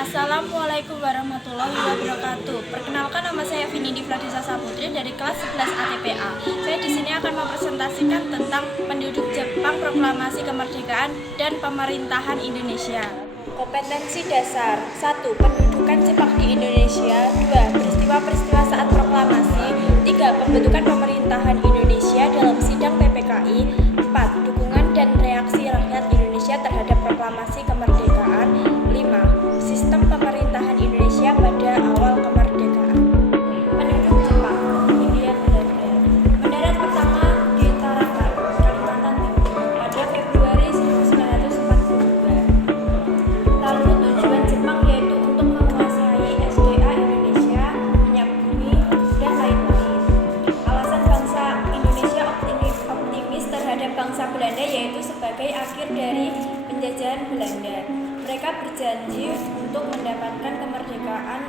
Assalamualaikum warahmatullahi wabarakatuh. Perkenalkan, nama saya Vini Divladisa Saputri dari kelas 11 ATPA. Saya di sini akan mempresentasikan tentang penduduk Jepang, proklamasi kemerdekaan dan pemerintahan Indonesia. Kompetensi dasar: 1. Pendudukan Jepang di Indonesia. 2. Peristiwa-peristiwa saat proklamasi. 3. Pembentukan pemerintahan Indonesia dalam sidang PPKI. 4. Dukungan dan reaksi rakyat Indonesia terhadap proklamasi kemerdekaan. 5. Sistem pemerintahan Indonesia pada awal kemerdekaan. Penduduk Jepang, Hindia Belanda. Mendarat pertama di Tarakan, Kalimantan Timur pada Februari 1942. Lalu tujuan Jepang yaitu untuk menguasai SDA Indonesia, minyak bumi, dan lain-lain. Alasan bangsa Indonesia optimis terhadap bangsa Belanda yaitu sebagai akhir dari penjajahan Belanda. Mereka berjanji untuk mendapatkan kemerdekaan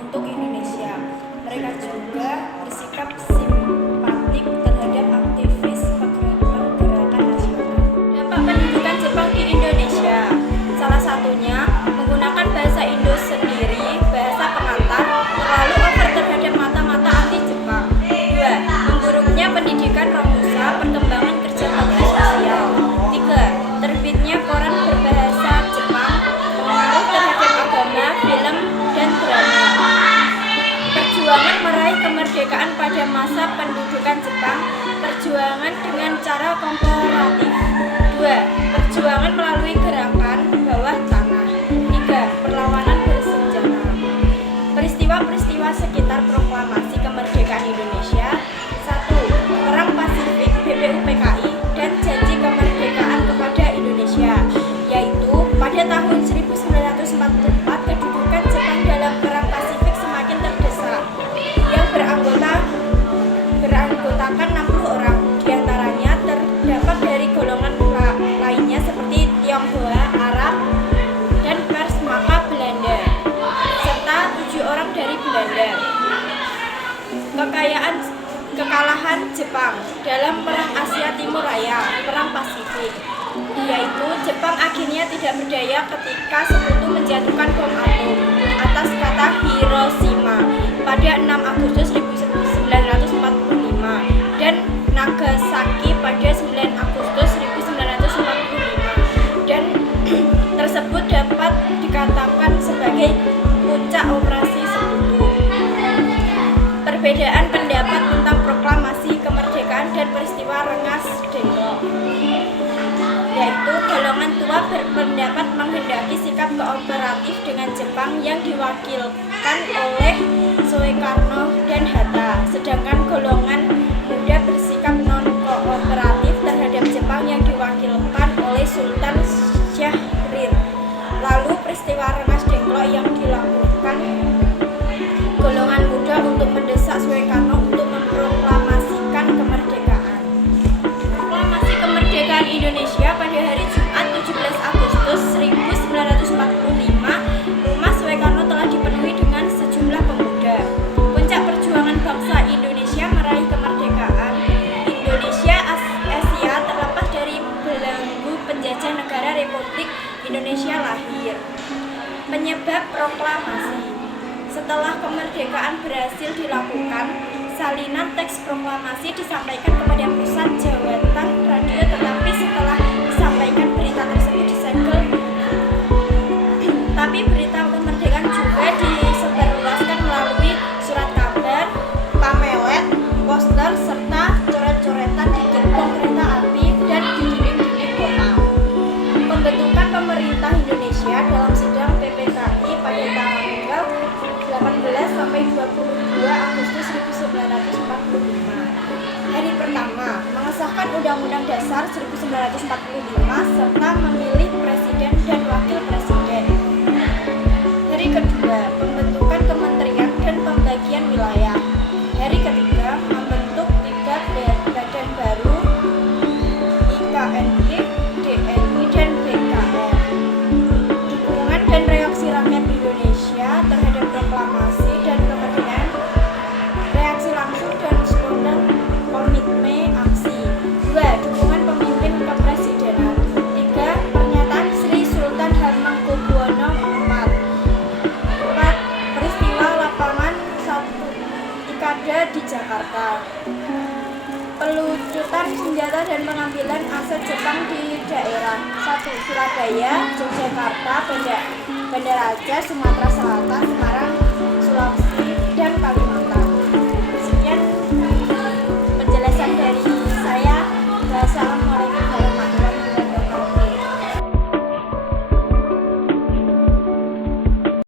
untuk Indonesia. Mereka juga bersikap simpatik terhadap aktivis pergerakan nasional. Dampak pendudukan Jepang di Indonesia, salah satunya menggunakan bahasa Indo sendiri, bahasa pengantar, terlalu over terhadap mata-mata anti-Jepang. 2. Memburuknya pendidikan Romusa, perkembangan kerja bakti sosial. 3. Terbitnya koran berbahasa Jepang, pengaruh terhadap agama, film, dan drama. Perjuangan meraih kemerdekaan pada masa pendudukan Jepang, perjuangan dengan cara komparatif. 2. Perjuangan melalui gerakan bawah tanah. 3. Perlawanan bersenjata. Peristiwa-peristiwa sekitar proklamasi kemerdekaan Indonesia. 1. Perang Pasifik BPUPKI dan janji kemerdekaan kepada Indonesia, yaitu pada tahun 1944 kedudukan Jepang dalam Perang Pasifik semakin terdesak, yang beranggotakan 60 orang, diantaranya terdapat dari golongan lainnya seperti Tionghoa, Arab, dan Pers maka Belanda, serta 7 orang dari Belanda. Kekalahan Jepang dalam Perang Asia Timur Raya, Perang Pasifik, yaitu Jepang akhirnya tidak berdaya ketika Sekutu menjatuhkan bom atom atas kata Hiroshima pada 6 Agustus 1945 dan Nagasaki pada 9 Agustus 1945, dan tersebut dapat dikatakan sebagai puncak operasi Sekutu. Perbedaan pendapat tentang proklamasi kemerdekaan dan peristiwa Rengas Dengklok, yaitu golongan tua berpendapat menghendaki sikap kooperatif dengan Jepang yang diwakilkan oleh Soekarno dan Hatta, sedangkan golongan muda bersikap non-kooperatif terhadap Jepang yang diwakilkan oleh Sultan Syahrir. Lalu peristiwa Rengas Dengklok yang dilakukan golongan muda untuk mendesak Soekarno untuk memproklamasikan kemerdekaan. Proklamasi kemerdekaan Indonesia pada hari Jumat 17 Agustus 1945, rumah Soekarno telah dipenuhi dengan sejumlah pemuda. Puncak perjuangan bangsa Indonesia meraih kemerdekaan. Indonesia Asia terlepas dari belenggu penjajah negara Republik Indonesia lahir. Penyebab proklamasi: setelah kemerdekaan berhasil dilakukan, salinan teks proklamasi disampaikan kepada pusat jawatan radio, tetapi setelah disampaikan berita tersebut disegel. Tapi berita kemerdekaan juga disebarluaskan melalui surat kabar, pamelet, poster, serta coret-coretan di gerbong kereta api dan di dinding-dinding kota. Pembentukan pemerintah Indonesia dalam sidang PPKI pada tanggal 18 sampai 22 Agustus 1945. Hari pertama, mengesahkan Undang-Undang Dasar 1945 serta memilih presiden dan wakil presiden. Hari kedua, pembentukan kementerian dan pembagian wilayah. Hari ketiga, membentuk 3 badan baru, IKNI, DNI, dan BKN. Dukungan dan reaksi rakyat Indonesia terhadap proklamasi dan kemerdekaan, reaksi langsung dan spontan, komitmen aksi. 2. Dukungan pemimpin kepresidenan. 3. Pernyataan Sri Sultan Hamengkubuwono IV. Jakarta. Pelucutan senjata dan pengambilan aset Jepang di daerah 1. Surabaya, Yogyakarta, Banda Aceh, Sumatera Selatan, Semarang, Sulawesi